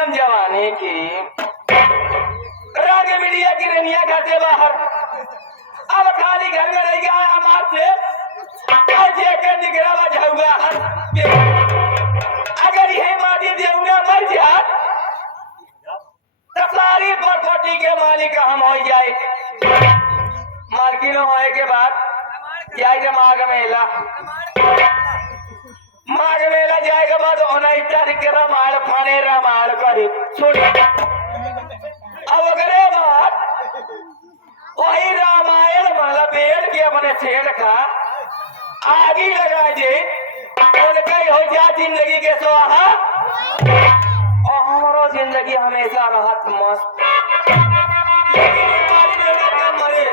कसम जवानी की रागे मीडिया की रनिया खाते बाहर अब खाली घर में रह गया हमार से आज एक निकला बजाऊंगा अगर यही माटी देऊंगा मर जा तो सारी प्रॉपर्टी के मालिक हम हो जाए मार्किन होने के बाद जाएगा माघ मेला जाएगा बाद 19 तारीख के रामायण फाने रामायण करे सुन अब अगर बात वही रामायण माला बेड़ के अपने छेड़ का आगे लगा जे उनका हो जा जिंदगी के स्वाहा और हमारा जिंदगी हमेशा रहत मस्त मरे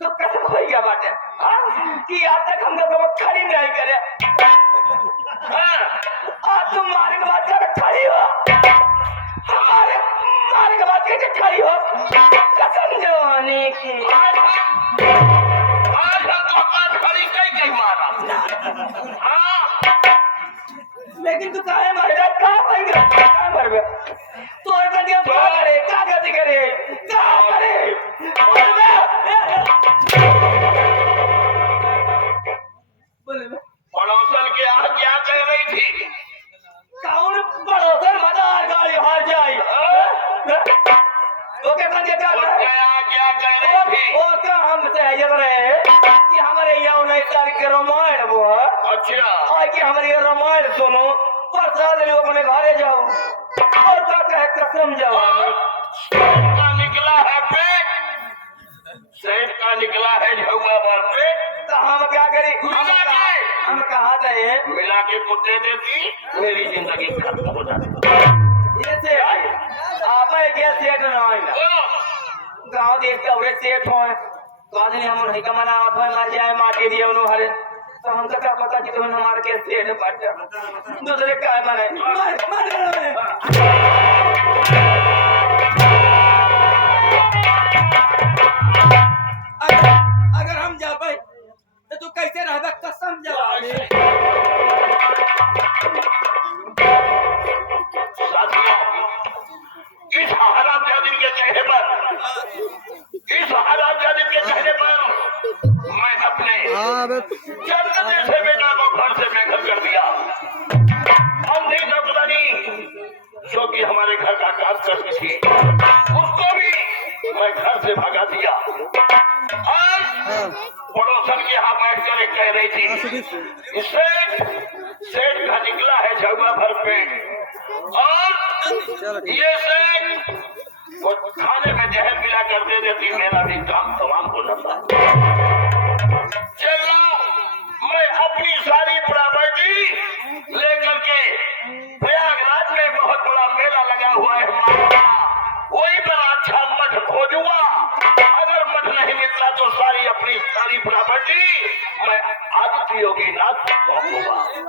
तो कैसे खोई गया बात है कि आज तक हम लोग खड़ी नहीं करे तुम मारे के बाद जाकर खड़ी हो हमारे मारे के बाद कैसे खड़ी हो कसम जवानी की आज हम तो पास खड़ी कई मारा लेकिन तू काहे मर गया कहां भाई कहां मर गया तो ऐसा क्या करे क्या गलती करे क्या करे पड़ोसन के यहाँ क्या कह रही थी कौन पड़ोसन मदार गाड़ी हार जाए वो क्या क्या कह रही थी वो क्या हमसे ये रहे कि हमारे यहाँ 19 तारीख के रामायण वो अच्छा और कि हमारे रामायण सुनो प्रसाद लो अपने घरे जाओ और क्या कहे कसम जवानी का निकला है पेट सेठ का निकला है झुआ पर पेट तो हम क्या करें हम कहा गए मिला के कुत्ते देती मेरी जिंदगी खत्म हो जाती ये से आप क्या सेठ ना गाँव देश का वे सेठ हो बाद में हम नहीं कमाना आप मर जाए माटी दिए उन्होंने हरे तो हमको क्या पता कि तुम्हें मार के सेठ बट दूसरे क्या मारे अगर हम जा पाए तो तू कैसे रहेगा कसम जवानी इस हरामजादी के चेहरे पर मैं अपने जन्मदिन से बेटा को घर से बेघर कर दिया अंधी नौकरानी जो कि हमारे घर का काम करती थी उसको भी मैं घर से भगा दिया पड़ोसन के यहाँ बैठ कर कह रही थी सेठ का निकला है झुआ भर पेट और ये सेठ वो खाने में जहर मिला कर दे देती मेरा भी काम तमाम हो जाता चलो मैं अपनी सारी प्रॉपर्टी लेकर के प्रयागराज में बहुत बड़ा मेला लगा हुआ है वही बड़ा अच्छा मठ खोजूंगा अगर मठ नहीं मिलता तो सारी अपनी सारी प्रॉपर्टी मैं आदित्य योगी नाथ को सौंपूंगा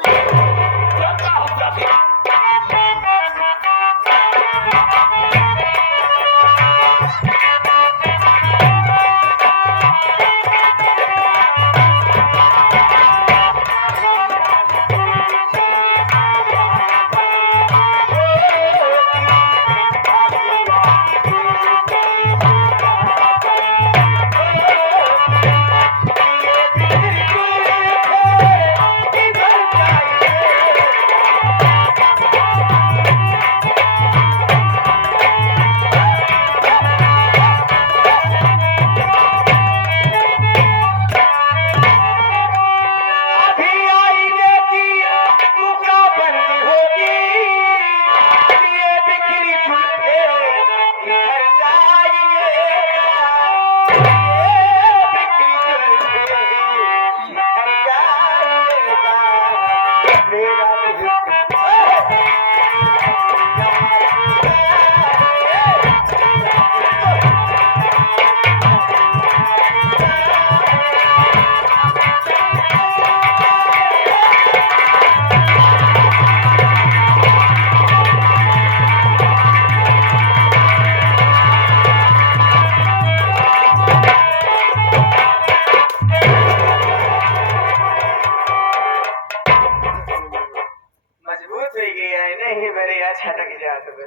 नहीं नहीं मेरे यहाँ छटक जाते थे।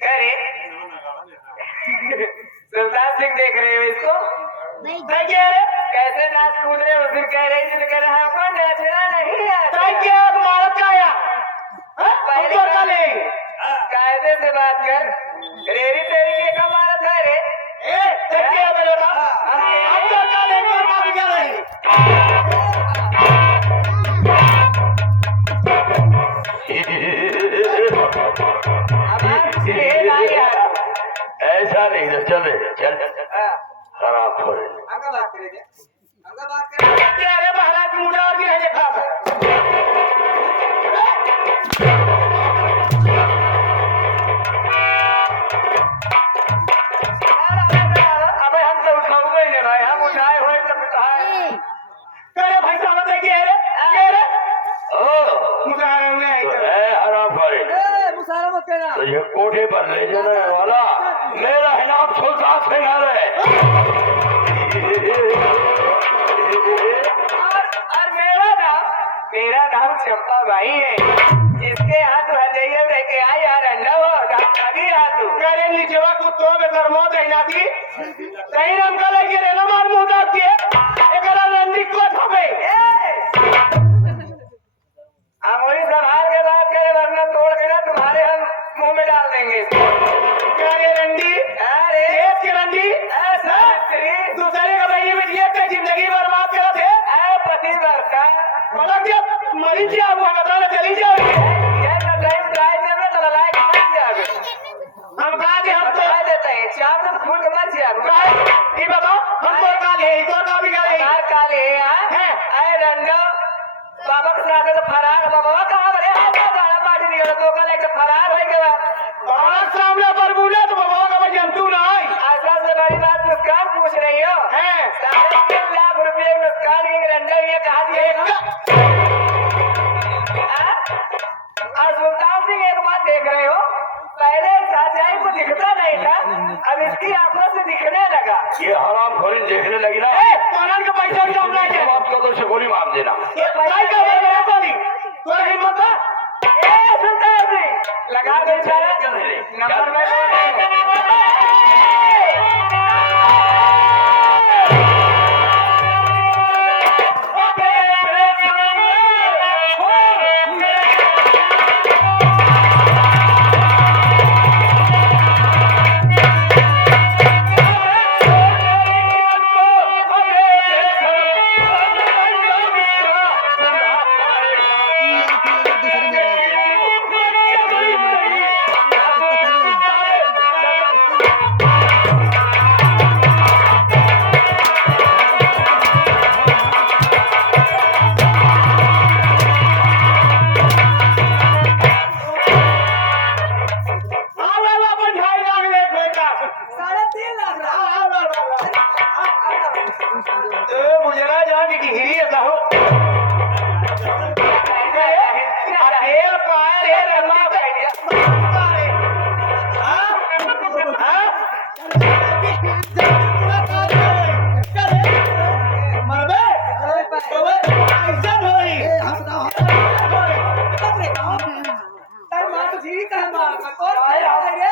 कह रहे सुल्तान सिंह देख रहे हो इसको? नहीं कह रहे कैसे नाच कूद रहे हो? फिर कह रही थी तो कह रहे हमको नाचना नहीं आता क्या मारत का या कायदे से बात कर। रेरी तेरी के का मारत है रे? क्या बोला? हम तो कल एक बार मार गया नहीं। ऐसा नहीं है, चले चल खराब हो रहे बात करे अरे महाराज मुझे और भी है देखा अबे हम तो उठाऊंगे ही नहीं भाई, हम उठाए हुए तो करे भाई साहब देखिए रे मुसारे हुए हराम हो रहे मुसारा मत कहना। तो ये कोठे पर ले जाने वाला मेरा नाम सुल्तान सिंह है। और मेरा नाम चंपा भाई है। जिसके हाथ हजैया लेके आई यार अंडा हो अभी हाथ करे नीचेवा कुत्तो बेकर मौत रहना थी कहीं नाम का लगे रे ना मार मुदा के एकरा रंडी को थमे हमारी संभाल के बात करे वरना तोड़ के ना तुम्हारे हम मुंह में डाल देंगे। क्या रे रंडी? अरे देश की रंडी ऐसा दूसरे का भाई में ये का जिंदगी बर्बाद करा थे पति वर्षा मतलब कि मरी थी आप बता चली जाओगे ये ना लाइफ ड्राइव में ना लड़ाई कर जाओगे। हम कहा कि हम तो देते हैं चार तो फूल के मर जाओगे। ये बताओ हम तो काले तो का भी काले हैं अरे रंडो बाबा के साथ तो फरार बाबा कहां बड़े गाना पार्टी निकल तो कल एक फरार हो गया और सामने पर बोले तो बाबा का जंतु ना है। ऐसा से बड़ी बात नुकसान पूछ रही हो हैं 3.5 लाख रुपए नुकसान के रंडो ये कहा दिए और सुल्तान सिंह एक बात देख रहे हो पहले साजाई को दिखता नहीं था अब इसकी आंखों से दिखने लगा। ये हराम खोरी देखने लगी ना कानून का पैसा भी कम नहीं है आपको तो गोली मार देना हिम्मत लगा दे नंबर में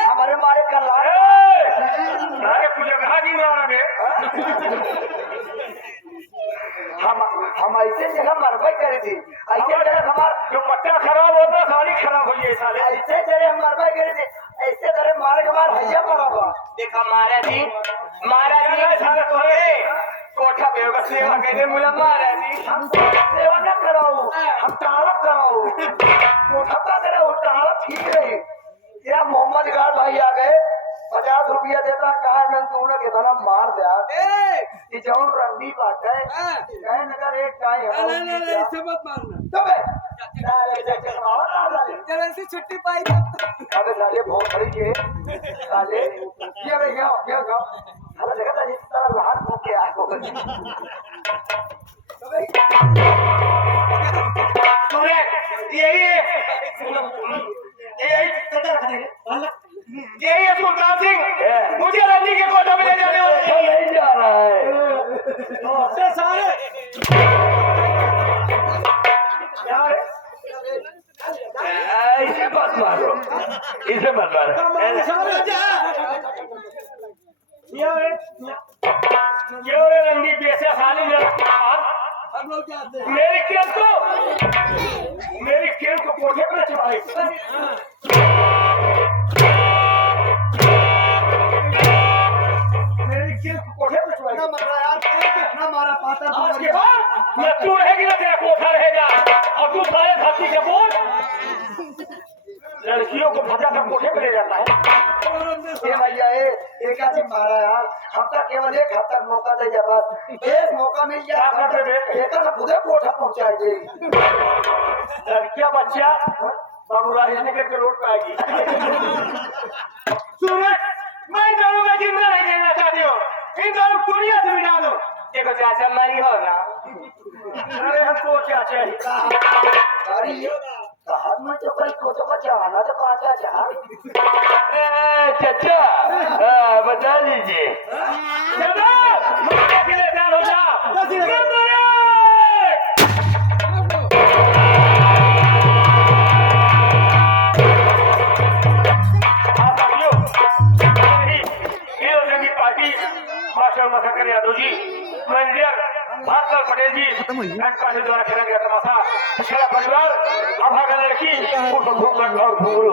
हमारे मारे कर हम ऐसे जगह मरबई करे थी ऐसे जगह हमारा जो पट्टा खराब होता सारी खराब हो गई साले ऐसे जगह हम मरबई करे थे ऐसे तरह मार के मार भैया पड़ा हुआ देखा महाराज जी सारे तोरे कोठा पे होगा सेवा कहने मुला महाराज जी हम सेवा न कराओ हम ताला कराओ कोठा पे करे वो ताला ठीक रहे या मोहम्मद गार भाई आ गए 50 रुपया देता कहा मैं तूने कितना मार दिया कि जौन रंडी बात है कहे नगर एक गाय है नहीं इसे मत मारना तबे जरा से छुट्टी पाई अबे साले बहुत खड़ी के साले ये रे क्या हां देखा था इस तरह लात मुंह के आंखों को तबे सुने यही कदर खड़े यही है सुल्तान सिंह मुझे रंडी के कोठा में ले जाने वाले नहीं जा रहा है सारे ऐसे मत मारो, इसे मत मारो। क्यों रे रंगी बेसे साली हम लोग जाते हैं। मेरी खेल को कोठे पर चढ़ाई। मेरी खेल को कोठे पर चढ़ाई। ना मारा यार, ना मारा पाता तो आज के बाद न तू रहेगी ना तेरा कोठा रहेगा, और तू सारे धरती के बोझ लड़कियों को भगा कर कोठे पर ले जाता है। ये भैया एक आदमी मारा यार, हम तक केवल एक हफ्ता मौका दे बस, एक मौका मिल क्या करते जाए बे? एक खुदे कोठा पहुंचाएगी। लड़कियां बच्चा बाबूराज ने करके लौट पाएगी। सूरज, मैं करूंगा जिंदा नहीं रहना चाहती हो, इन दोनों दुनिया से मिटा दो। देखो चाचा मरी हो ना, अरे हमको चाचा ही अरे कहा मैं तो कल कोठा पर जाना तो कहा चाचा चाचा बता दीजिए। चलो मुझे के लिए तैयार हो जा। Party master massacre Yadav ji, manager Bhaskar Patel जी, पार्टी द्वारा खेला गया तमाशा, पिछड़ा परिवार, अभागा लड़की, घूंघट और घुंघरू।